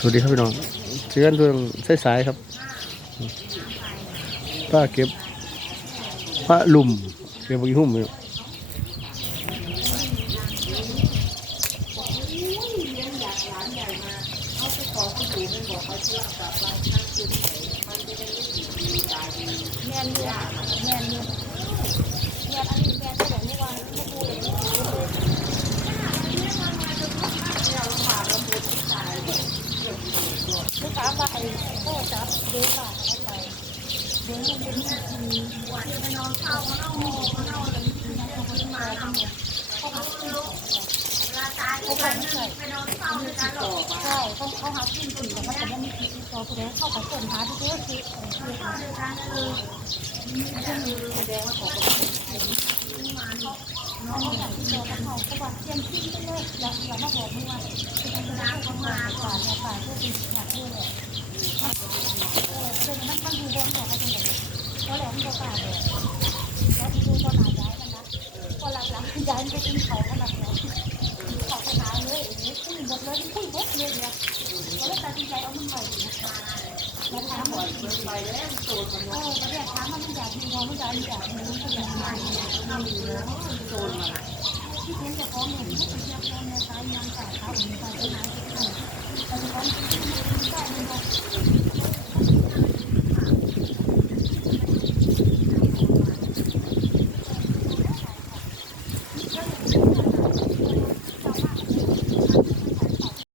สวัสดีครับพี่น้องเชื่อนเพื่อนสายสายครับป้าเก็บพระลุมเก็บกี่หุ่มอนี่ยแม่นี่แม่นี่แม่อันนี้แม่ก็บอกไม่ว่า ลูกค้าว่าไอ้ก็จับเดือดบาทเข้าไปเดือดมันเป็นหน้าที่วันไปนอนเข้าเขาเล่าเขาเล่าอะไรนี่คือยังคนมาทำเนี่ยเขาหาขึ้นเวลาตายเขาไปไปนอนเฝ้าเลยนะหลอกใช่เขาเขาหาขึ้นถึงแต่ว่าแต่ว่ามีตัวแสดงเข้ากัส่วนหาที่เยอะคือของคือหาเดือไนั้นเลยอันนี้แดงว่าของเป็นมาเนาะน้องอยากที่จะเขาเขาบอกเตรียมขึ้นไปเลยแล้วเรามาบอกเมื่อวานคือเป็นน้ำเขามาก่อนเนี่ยป่าพวกเป็น เพราะแหลมก็ป่าเลยแล้วดูก็มาย้ายมันนะพอหลังย้ายมันก็ขึ้นเขาขนาดนี้เขาขนาดเลยอย่างนี้ขึ้นหมดคุ้นหมดเลยเนี่ยเขาเลยตัดสินใจเอามันใหม่นะมาถามมัไปแล้วตูดนเออแยกถามันมัอยากมีงอนอมีอยากมาอยากอแล้วตูมัที่เพี้ยนจะพอเหมืนที่เพี้ยนพมในใจยังใส่เขาเหมือนนนะแต่พร้อมที่